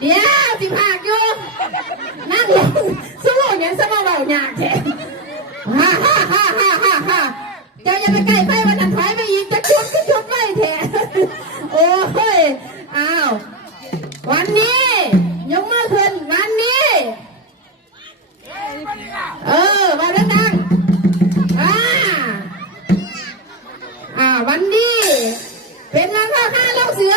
เนี่ยจิมพากอยู่นั่งลงสู้เนี่ยสมองเราหยาดแท้ฮ่าฮ่าฮ่าฮ่าฮ่าฮ่าเจ้าอย่าไปใกล้ไปวันนั้นถอยไปอีกจะชุนก็ชุนไม่แท้โอ้ยอ้าววันนี้ยกมือขึ้นวันนี้ เออมาดังๆอ่าอ่าวันนี้ เป็นวันพ่อข้าเลูาเสือ